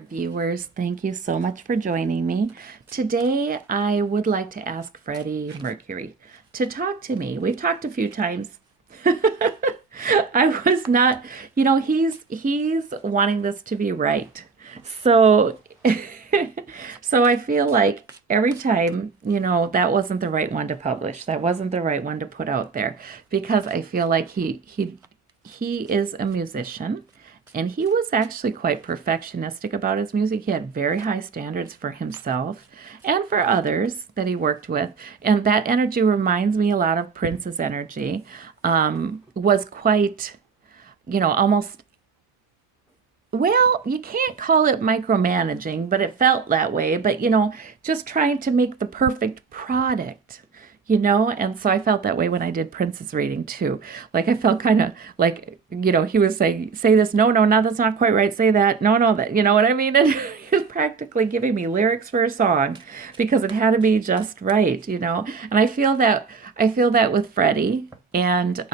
Viewers, thank you so much for joining me. Today, I would like to ask Freddie Mercury to talk to me. We've talked a few times. I was not, he's wanting this to be right. So so I feel like every time, that wasn't the right one to publish. That wasn't the right one to put out there because I feel like he is a musician and he was actually quite perfectionistic about his music. He had very high standards for himself and for others that he worked with. And that energy reminds me a lot of Prince's energy. Was quite, almost, well, you can't call it micromanaging, but it felt that way. But, just trying to make the perfect product. And so I felt that way when I did Prince's reading too. Like I felt kind of like, he was saying, say this, no, that's not quite right, say that, no, that, you know what I mean? And he was practically giving me lyrics for a song because it had to be just right. And I feel that with Freddie and,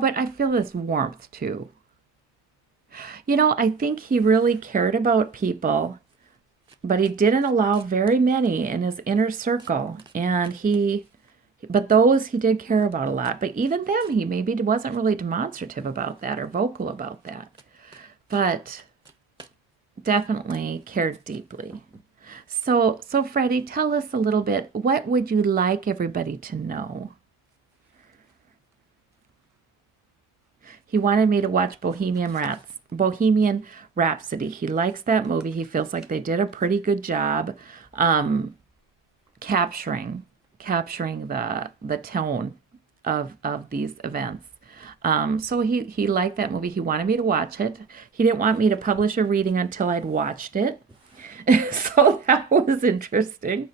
but I feel this warmth too. I think he really cared about people, but he didn't allow very many in his inner circle. But those he did care about a lot. But even them, he maybe wasn't really demonstrative about that or vocal about that. But definitely cared deeply. So Freddie, tell us a little bit. What would you like everybody to know? He wanted me to watch Bohemian Rhapsody. He likes that movie. He feels like they did a pretty good job capturing the tone of these events. So he liked that movie. He wanted me to watch it. He didn't want me to publish a reading until I'd watched it. So that was interesting.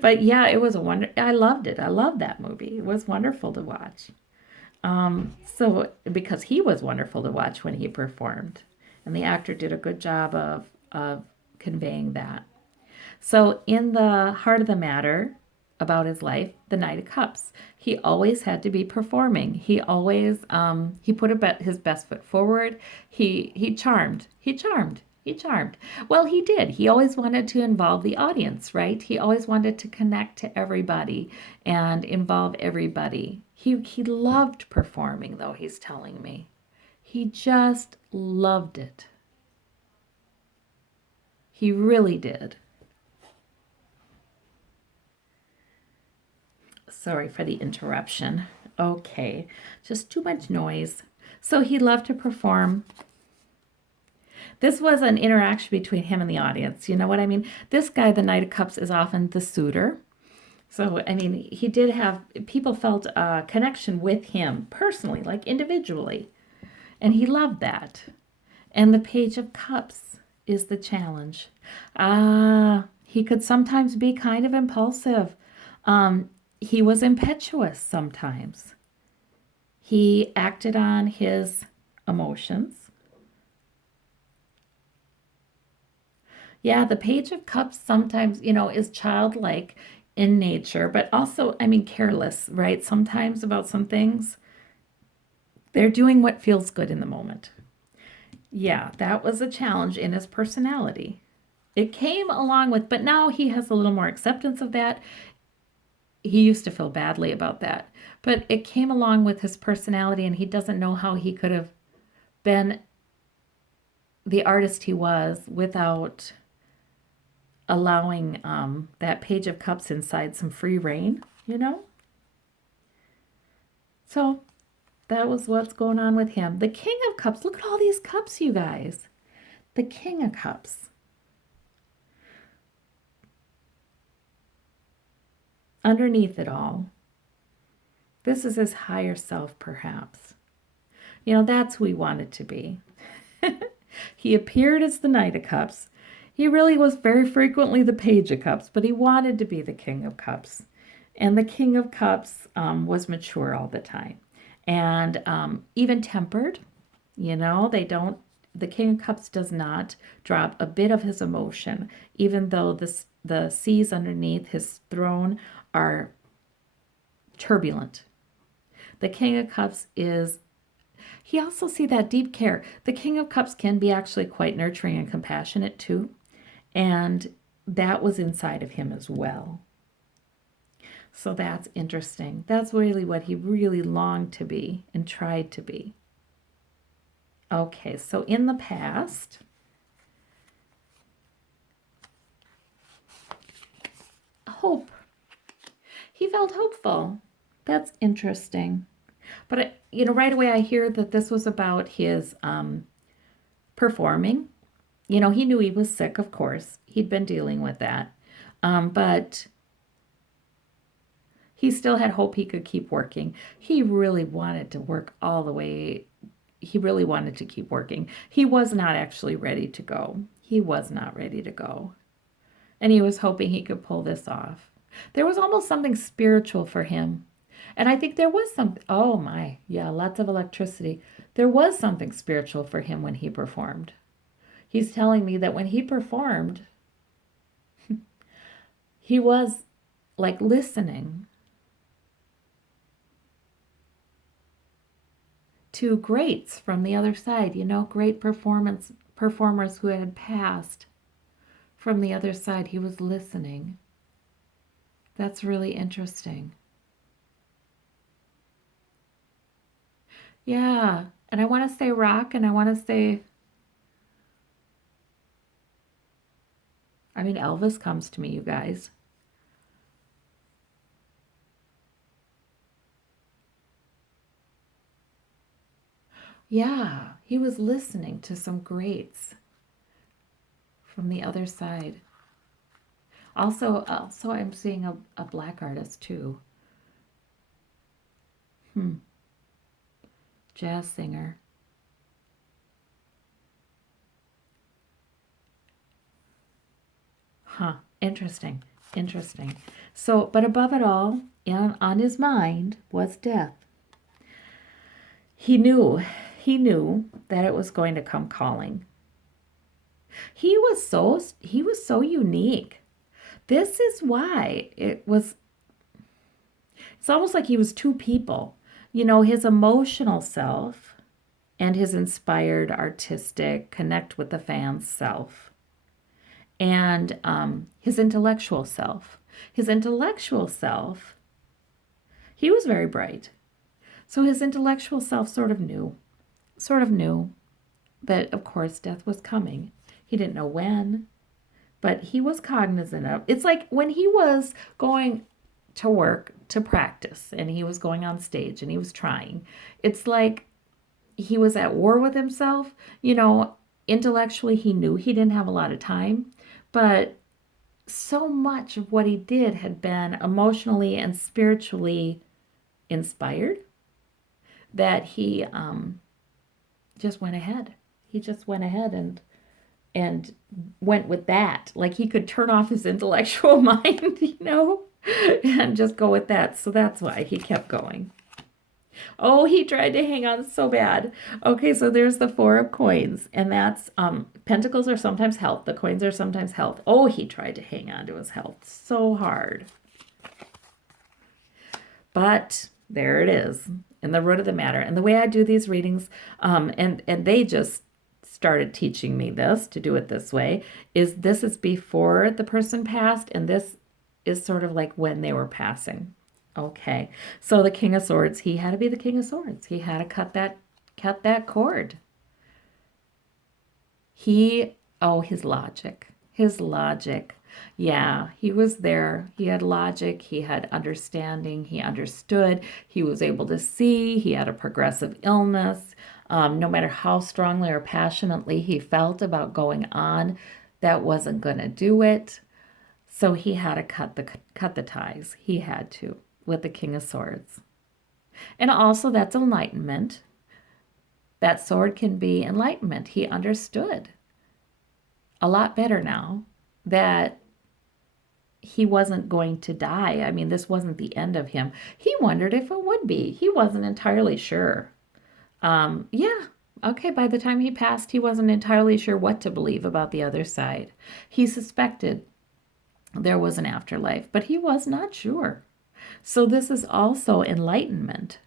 But yeah, it was I loved it. I loved that movie. It was wonderful to watch. So because he was wonderful to watch when he performed, and the actor did a good job of conveying that. So in the heart of the matter about his life, the Knight of Cups, he always had to be performing. He always he put his best foot forward. He charmed. He charmed. He charmed. Well, he did. He always wanted to involve the audience, right? He always wanted to connect to everybody and involve everybody. He loved performing, though, he's telling me. He just loved it. He really did. Sorry for the interruption. Okay, just too much noise. So he loved to perform. This was an interaction between him and the audience. You know what I mean? This guy, the Knight of Cups, is often the suitor. So, I mean, he did have, people felt a connection with him personally, like individually. And he loved that. And the Page of Cups is the challenge. He could sometimes be kind of impulsive. He was impetuous sometimes. He acted on his emotions. Yeah, the Page of Cups sometimes, is childlike in nature, but also, I mean, careless, right? Sometimes about some things, they're doing what feels good in the moment. Yeah, that was a challenge in his personality. It came along with, but now he has a little more acceptance of that. He used to feel badly about that, but it came along with his personality, and he doesn't know how he could have been the artist he was without allowing that Page of Cups inside some free reign. So that was what's going on with him. The King of Cups, look at all these cups, you guys. The King of Cups. Underneath it all, this is his higher self, perhaps. That's who he wanted to be. He appeared as the Knight of Cups. He really was very frequently the Page of Cups, but he wanted to be the King of Cups. And the King of Cups was mature all the time. And even tempered, the King of Cups does not drop a bit of his emotion, even though the seas underneath his throne are turbulent. The King of Cups is he also see that deep care. The King of Cups can be actually quite nurturing and compassionate too. And that was inside of him as well. So that's interesting. That's really what he really longed to be and tried to be. Okay, so in the past, hope. He felt hopeful. That's interesting. But, right away I hear that this was about his performing. He knew he was sick, of course. He'd been dealing with that. But he still had hope he could keep working. He really wanted to work all the way. He really wanted to keep working. He was not actually ready to go. He was not ready to go. And he was hoping he could pull this off. There was almost something spiritual for him. And I think there was something, oh my, yeah, lots of electricity. There was something spiritual for him when he performed. He's telling me that when he performed, he was like listening to greats from the other side, great performers who had passed from the other side. He was listening. That's really interesting. Yeah, and I want to say rock, and I want to say, Elvis comes to me, you guys. Yeah, he was listening to some greats from the other side. Also I'm seeing a black artist too. Jazz singer. Interesting. So, but above it all, on his mind was death. He knew that it was going to come calling. He was so unique. This is why it's almost like he was two people. His emotional self and his inspired, artistic, connect with the fans self. And his intellectual self. His intellectual self, he was very bright. So his intellectual self sort of knew that, of course, death was coming. He didn't know when, but he was cognizant of. It's like when he was going to work to practice and he was going on stage and he was trying. It's like he was at war with himself. Intellectually he knew he didn't have a lot of time, but so much of what he did had been emotionally and spiritually inspired that he just went ahead. He just went ahead and went with that. Like he could turn off his intellectual mind, and just go with that. So that's why he kept going. Oh, he tried to hang on so bad. Okay, so there's the Four of Coins, and that's Pentacles are sometimes health. The coins are sometimes health. Oh, he tried to hang on to his health so hard. But there it is, in the root of the matter. And the way I do these readings, and they just started teaching me this, to do it this way, this is before the person passed, and this is sort of like when they were passing. Okay, so the King of Swords, he had to be the King of Swords. He had to cut that cord. His logic. Yeah, he was there. He had logic. He had understanding. He understood. He was able to see. He had a progressive illness. No matter how strongly or passionately he felt about going on, that wasn't going to do it. So he had to cut the ties. He had to, with the King of Swords. And also that's enlightenment. That sword can be enlightenment. He understood a lot better now that he wasn't going to die. This wasn't the end of him. He wondered if it would be. He wasn't entirely sure. Okay, by the time he passed, he wasn't entirely sure what to believe about the other side. He suspected there was an afterlife, but he was not sure. So this is also enlightenment.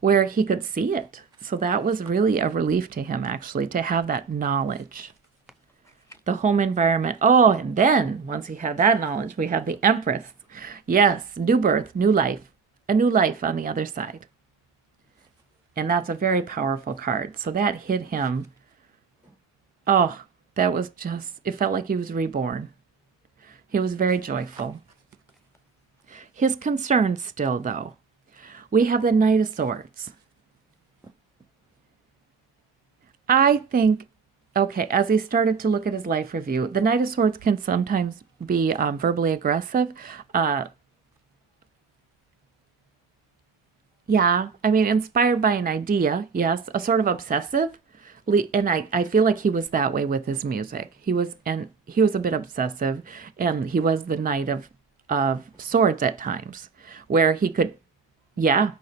where he could see it. So that was really a relief to him, actually, to have that knowledge. The home environment. Oh, and then once he had that knowledge, we have the Empress. Yes, new birth, new life, a new life on the other side. And that's a very powerful card. So that hit him. Oh, that was just, it felt like he was reborn. He was very joyful. His concerns still, though. We have the Knight of Swords. I think, okay, as he started to look at his life review, the Knight of Swords can sometimes be verbally aggressive. Yeah, I mean, inspired by an idea, yes, a sort of obsessive. And I feel like he was that way with his music. He was a bit obsessive, and he was the Knight of Swords at times, where he could, yeah,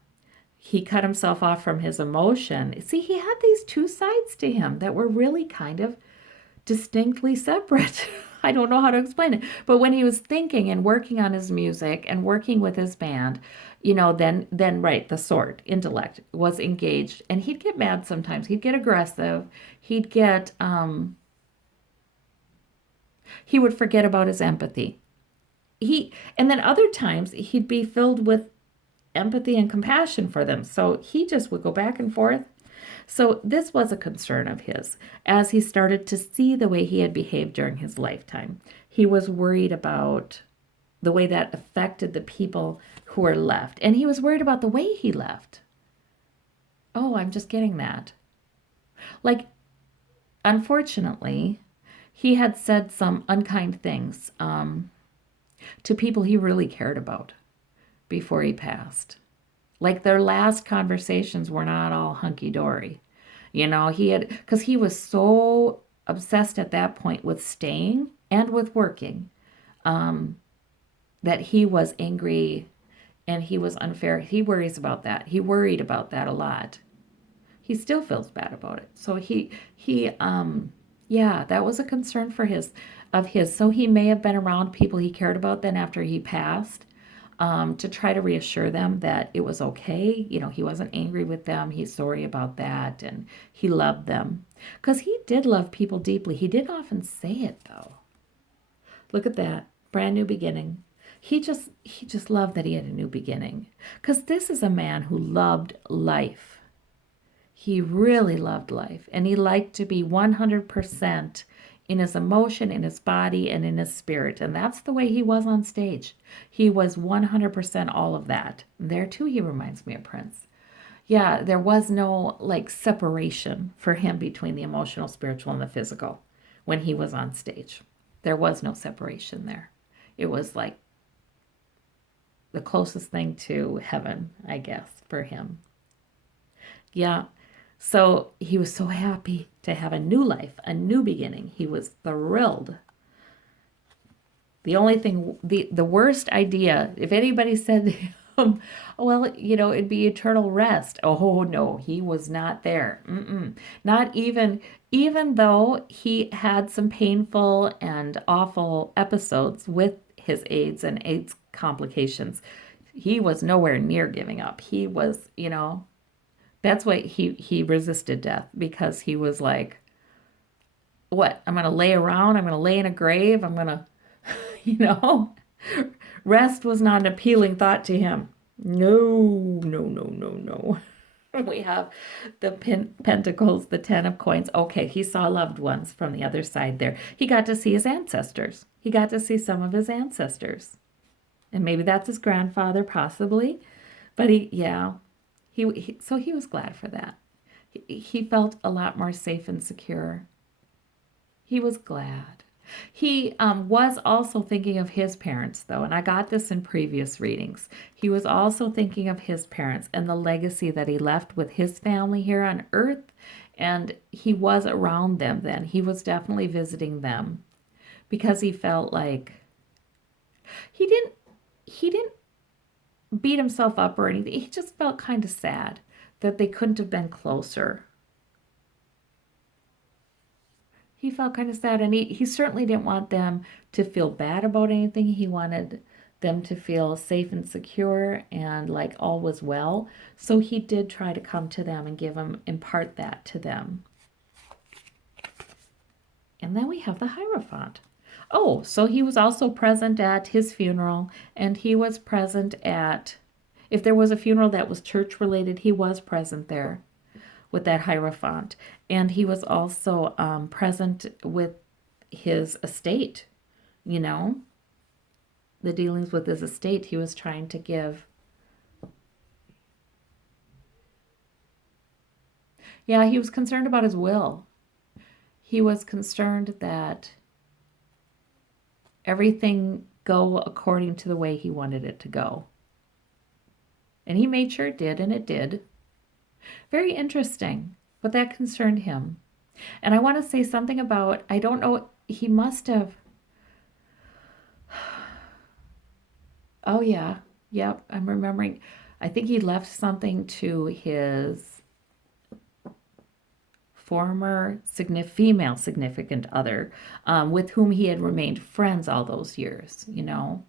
he cut himself off from his emotion. See, he had these two sides to him that were really kind of distinctly separate. I don't know how to explain it. But when he was thinking and working on his music and working with his band, then right, the sword, intellect, was engaged. And he'd get mad sometimes. He'd get aggressive. He would forget about his empathy. And then other times he'd be filled with empathy and compassion for them. So he just would go back and forth. So this was a concern of his as he started to see the way he had behaved during his lifetime. He was worried about the way that affected the people who were left. And he was worried about the way he left. Oh, I'm just getting that. Like, unfortunately, he had said some unkind things to people he really cared about before he passed. Like their last conversations were not all hunky-dory. Because he was so obsessed at that point with staying and with working that he was angry and he was unfair. He worries about that. He worried about that a lot. He still feels bad about it. So yeah, that was a concern of his. So he may have been around people he cared about then after he passed, to try to reassure them that it was okay. He wasn't angry with them. He's sorry about that, and he loved them. Because he did love people deeply. He didn't often say it, though. Look at that. Brand new beginning. He just loved that he had a new beginning. Because this is a man who loved life. He really loved life. And he liked to be 100% in his emotion, in his body, and in his spirit. And that's the way he was on stage. He was 100% all of that. There, too, he reminds me of Prince. Yeah, there was no, separation for him between the emotional, spiritual, and the physical when he was on stage. There was no separation there. It was like the closest thing to heaven, I guess, for him. Yeah. So he was so happy to have a new life, a new beginning. He was thrilled. The only thing, the worst idea, if anybody said to him, well, it'd be eternal rest. Oh, no, he was not there. Not even though he had some painful and awful episodes with his AIDS and AIDS complications, he was nowhere near giving up. He was, that's why he resisted death, because he was like, what? I'm going to lay around. I'm going to lay in a grave. I'm going to, rest was not an appealing thought to him. No, no, no, no, no. We have the Pentacles, the 10 of coins. Okay, he saw loved ones from the other side there. He got to see his ancestors. He got to see some of his ancestors. And maybe that's his grandfather, possibly. But so he was glad for that. He felt a lot more safe and secure. He was glad. He was also thinking of his parents, though, and I got this in previous readings. He was also thinking of his parents and the legacy that he left with his family here on Earth, and he was around them then. He was definitely visiting them because he felt like he didn't beat himself up or anything. He just felt kind of sad that they couldn't have been closer. He felt kind of sad, and he certainly didn't want them to feel bad about anything. He wanted them to feel safe and secure and like all was well. So he did try to come to them and impart that to them. And then we have the Hierophant. Oh, so he was also present at his funeral, and he was present at, if there was a funeral that was church related, he was present there with that Hierophant. And he was also present with his estate, you know, the dealings with his estate he was trying to give. Yeah, he was concerned about his will. He was concerned that everything go according to the way he wanted it to go. And he made sure it did, and it did. Very interesting, but that concerned him. And I want to say something about, I don't know, he must have, oh yeah, yep, I'm remembering. I think he left something to his former female significant other, with whom he had remained friends all those years, you know.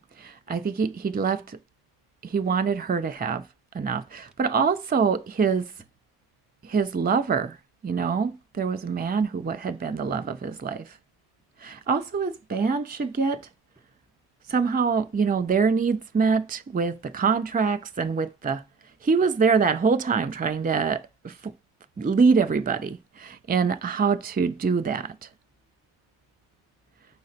I think he wanted her to have enough. But also his lover, you know. There was a man who had been the love of his life. Also, his band should get somehow, you know, their needs met with the contracts and with he was there that whole time trying to lead everybody in how to do that.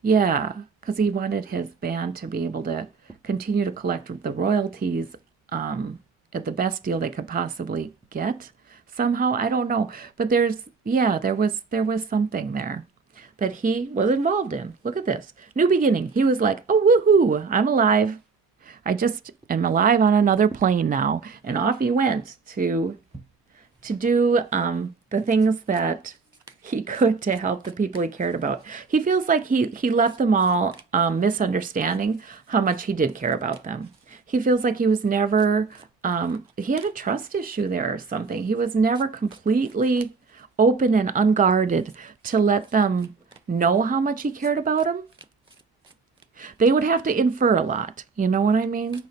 Yeah, because he wanted his band to be able to continue to collect the royalties at the best deal they could possibly get. Somehow, I don't know, but there was something there that he was involved in. Look at this. New beginning. He was like, oh, woohoo, I'm alive. I just am alive on another plane now. And off he went to do the things that he could to help the people he cared about. He feels like he left them all misunderstanding how much he did care about them. He feels like he was never, he had a trust issue there or something. He was never completely open and unguarded to let them know how much he cared about them. They would have to infer a lot. You know what I mean?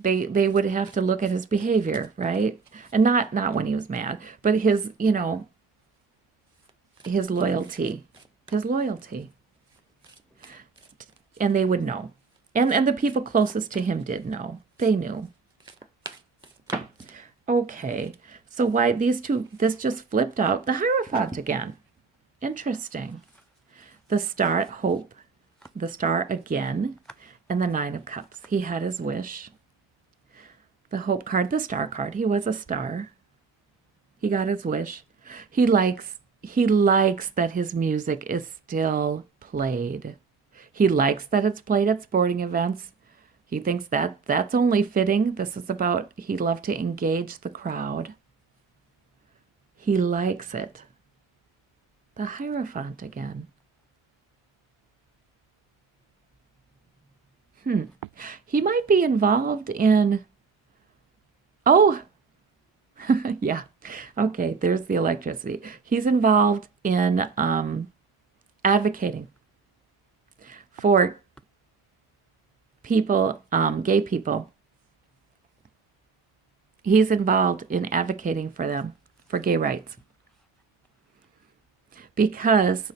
They would have to look at his behavior, right? And not when he was mad, but his, you know, his loyalty. And they would know. And the people closest to him did know. They knew. Okay. So why this just flipped out the Hierophant again. Interesting. The Star at Hope, the Star again, and the Nine of Cups. He had his wish. The Hope card, the Star card. He was a star. He got his wish. He likes that his music is still played. He likes that it's played at sporting events. He thinks that that's only fitting. This is about, he loved to engage the crowd. He likes it. The Hierophant again. He might be involved in, oh, yeah. Okay, there's the electricity. He's involved in advocating for people, gay people. He's involved in advocating for them, for gay rights. Because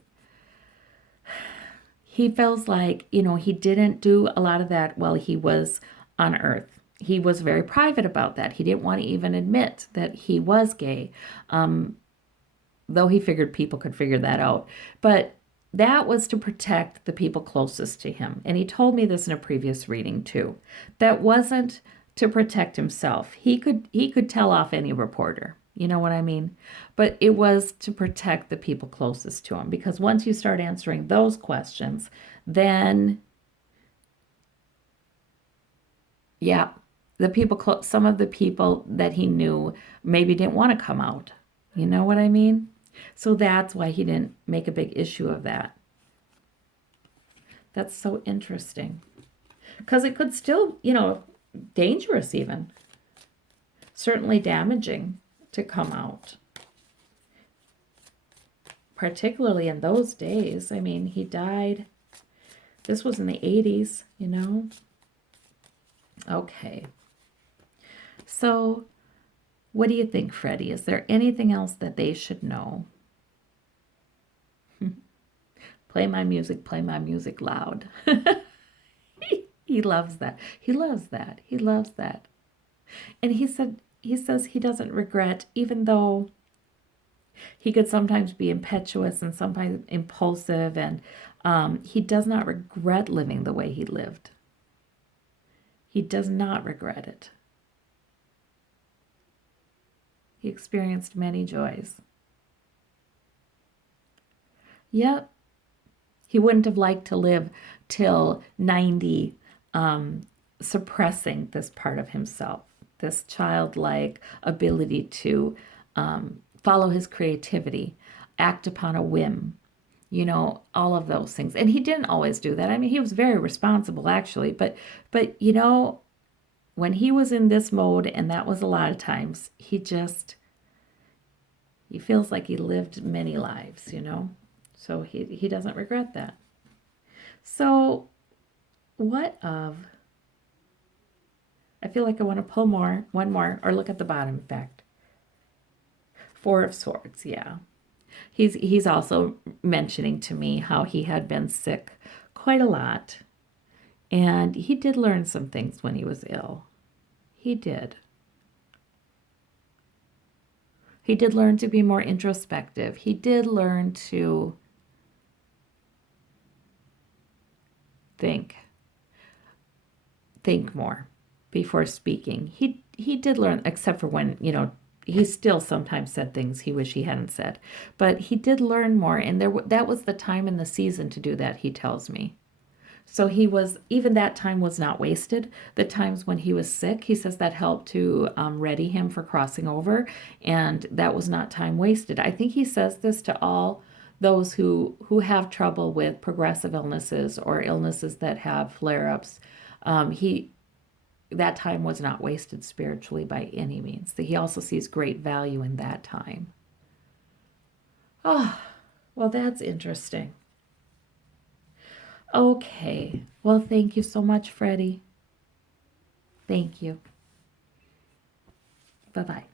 he feels like, you know, he didn't do a lot of that while he was on Earth. He was very private about that. He didn't want to even admit that he was gay, though he figured people could figure that out. But that was to protect the people closest to him. And he told me this in a previous reading too. That wasn't to protect himself. He could tell off any reporter. You know what I mean? But it was to protect the people closest to him. Because once you start answering those questions, then, yeah, some of the people that he knew maybe didn't want to come out. You know what I mean? So that's why he didn't make a big issue of that. That's so interesting. Because it could still, you know, dangerous even. Certainly damaging to come out. Particularly in those days. I mean, he died This was in the 80s, you know. Okay. So, what do you think, Freddie? Is there anything else that they should know? Play my music loud. He loves that. He loves that. He loves that. And he says he doesn't regret, even though he could sometimes be impetuous and sometimes impulsive, and he does not regret living the way he lived. He does not regret it. He experienced many joys. Yep, he wouldn't have liked to live till 90, suppressing this part of himself, this childlike ability to follow his creativity, act upon a whim, you know, all of those things. And he didn't always do that. I mean, he was very responsible, actually. But you know, when he was in this mode, and that was a lot of times, he feels like he lived many lives, you know. So he doesn't regret that. So what of, I feel like I want to pull one more, or look at the bottom, in fact. Four of Swords, yeah. He's also mentioning to me how he had been sick quite a lot. And he did learn some things when he was ill. He did. He did learn to be more introspective. He did learn to think more before speaking. He did learn, except for when, you know, he still sometimes said things he wished he hadn't said. But he did learn more, and that was the time in the season to do that, he tells me. So even that time was not wasted. The times when he was sick, he says that helped to ready him for crossing over, and that was not time wasted. I think he says this to all those who have trouble with progressive illnesses or illnesses that have flare-ups. That time was not wasted spiritually by any means. He also sees great value in that time. Oh, well, that's interesting. Okay. Well, thank you so much, Freddie. Thank you. Bye-bye.